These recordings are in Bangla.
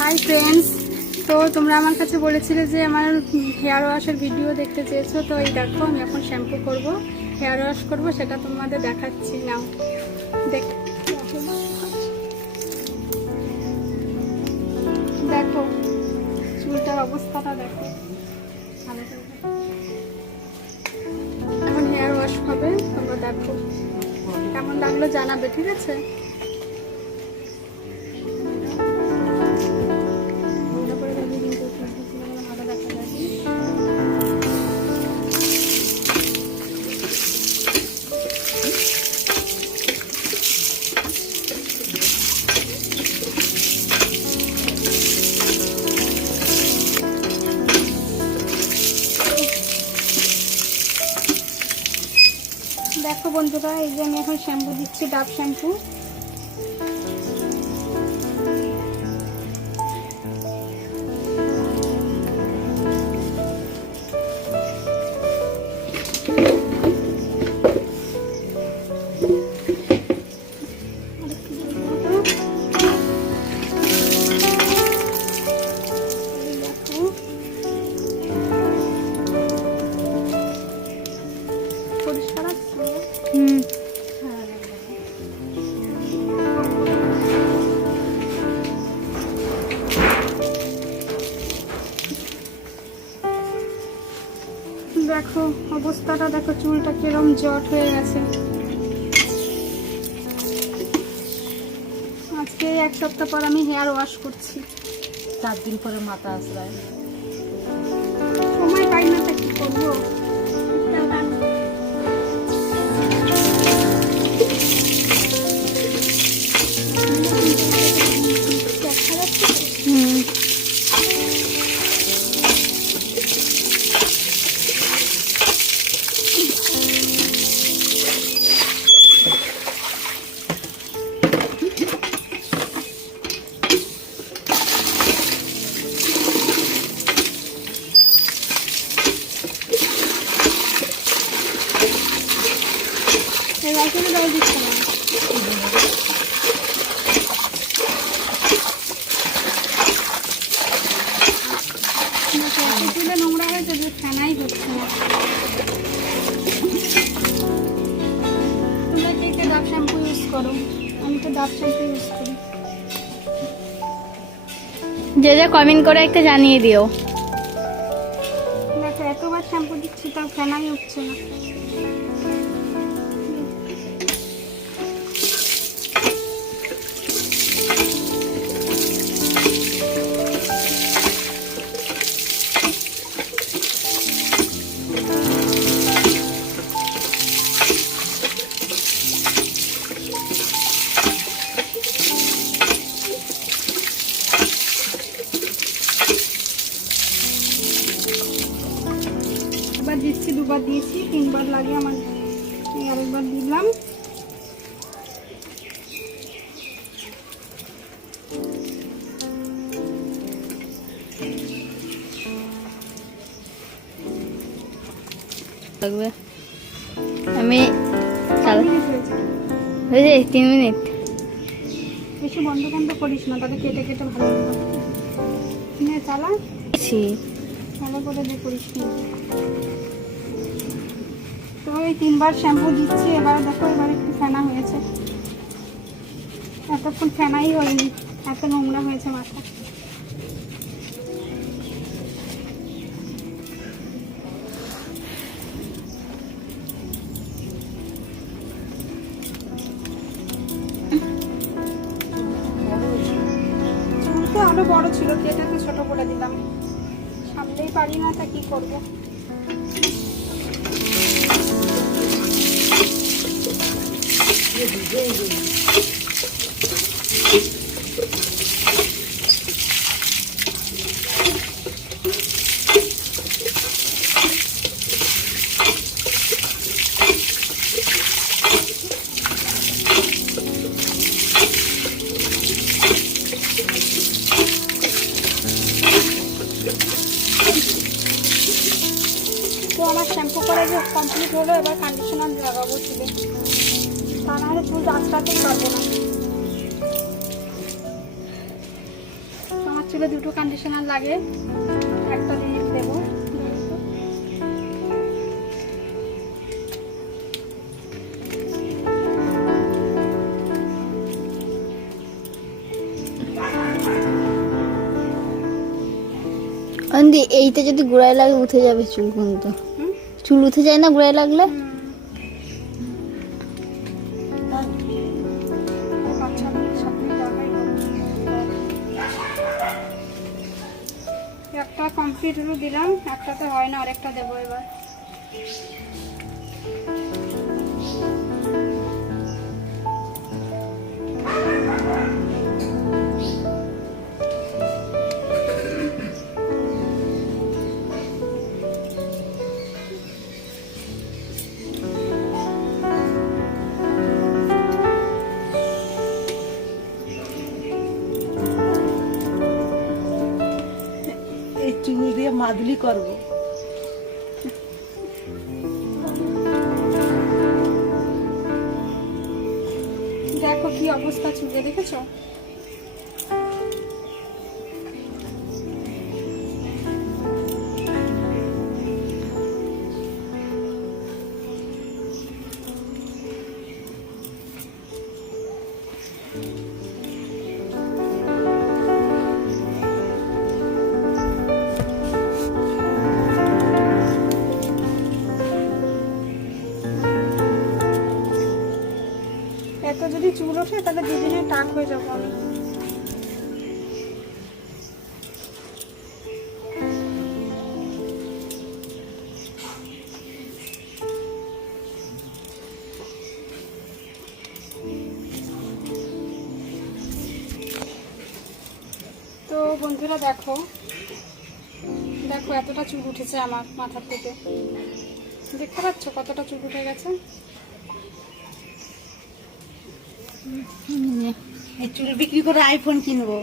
হাই ফ্রেন্ডস, তো তোমরা আমার কাছে বলেছিলে যে আমার হেয়ার ওয়াশের ভিডিও দেখতে চেয়েছো। তো এই দেখো, আমি এখন শ্যাম্পু করব, হেয়ার ওয়াশ করব, সেটা তোমাদের দেখাচ্ছি। নাও দেখো চুলটার অবস্থাটা দেখো। এখন হেয়ার ওয়াশ হবে, তোমরা দেখো কেমন লাগলো জানাবে, ঠিক আছে? দেখো বন্ধুরা, এই যে আমি এখন শ্যাম্পু দিচ্ছি, ডাব শ্যাম্পু। দেখো অবস্থাটা দেখো, চুলটা কিরম জট হয়ে গেছে। আজকে এক সপ্তাহ পর আমি হেয়ার ওয়াশ করছি। 4 দিন পরে মাথা আসলায়, সময় পাই না, তা কি করবো? নোংরা হয়েছে, ফেনাই হচ্ছে না। তোমরা কে ডাব শ্যাম্পু ইউজ করো? আমি তো ডাব শ্যাম্পু ইউজ করি। যে কমেন্ট করে একটা জানিয়ে দিও। দেখো এতবার শ্যাম্পু দিচ্ছি, তাও ফেনাই উঠছে না। একবার দিচ্ছি, দুবার দিয়েছি, 3বার লাগে আমার, আরেকবার দিলাম। আমি হয়েছে 3 মিনিট। বেশি বন্ধ বন্ধ করিস না, তাহলে কেটে কেটে ভালো নিয়ে চালা, ভালো করে দিয়ে করিস না। তো এই 3বার শ্যাম্পু দিচ্ছি, এবার দেখো এবার একটু ফেনা হয়েছে। এতক্ষণ ফেনাই হয়নি, এত নোংরা হয়েছে মাথা। চুলটা আরো বড় ছিল, কেটে ছোট করে দিলাম। সামনেই পারি না, তা কি করবো? তো আমার শ্যাম্পু করা যে কমপ্লিট হলো, এবার কন্ডিশনার লাগাবো চুলে, তা নাহলে চুল আঁচড়াতেই পারবো না। চুলে দুটো কন্ডিশনার লাগে, একটা দিয়ে দেবো। অন্দি এইটা যদি গোড়ায় লাগে উঠে যাবে চুল, কিন্তু হুম? চুল উঠে যায় না গোড়ায় লাগলে? আচ্ছা, সবগুলো জায়গায় করবো। একটা কমপ্লিট হলো দিলাম, একটাতে হয় না, আরেকটা দেবো এবার। এই চুল দিয়ে মাদুলি করবো। দেখো কি অবস্থা চুলে, দেখেছো? এত যদি চুল ওঠে তাহলে দুদিনে টাক হয়ে যাবো আমি। তো বন্ধুরা দেখো, দেখো এতটা চুল উঠেছে আমার মাথার থেকে, দেখতে পাচ্ছ কতটা চুল উঠে গেছে? এই চুল বিক্রি করে আইফোন কিনবো।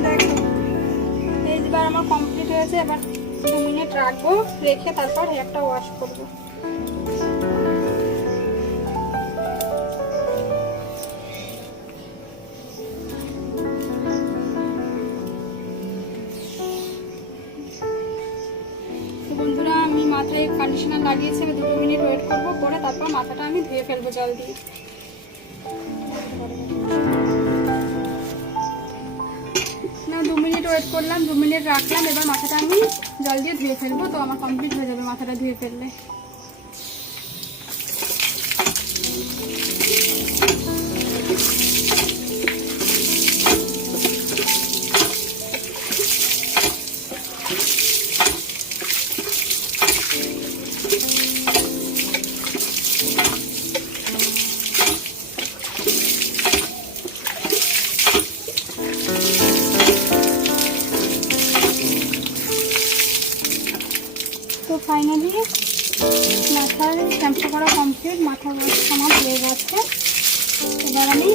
দেখো এইবার আমার কমপ্লিট হয়েছে, এবার 2 মিনিট রাখবো, রেখে তারপর হেয়ারটা ওয়াশ করবো। তো বন্ধুরা আমি মাথায় কন্ডিশনার লাগিয়েছি, 2 মিনিট ওয়েট করবো, করে তারপর মাথাটা আমি ধুয়ে ফেলবো জল দিয়ে। না 2 মিনিট ওয়েট করলাম, 2 মিনিট রাখলাম, এবার মাথাটা আমি জল দিয়ে ধুয়ে ফেলবো। তো আমার কমপ্লিট হয়ে যাবে মাথাটা ধুয়ে ফেললে। তো ফাইনালি মাথার শ্যাম্পু করা কমপ্লিট, মাথার ওয়াশ আমার হয়ে গেছে। এবার আমি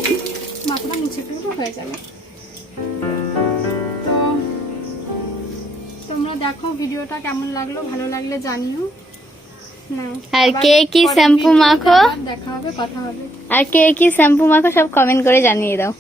মাথাটা মুছে ফেলবো, হয়ে যাবে। তো তোমরা দেখো ভিডিওটা কেমন লাগলো, ভালো লাগলে জানিও। না আর কে কি শ্যাম্পু মাখো, দেখা হবে, কথা হবে। আর কে কি শ্যাম্পু মাখো সব কমেন্ট করে জানিয়ে দাও।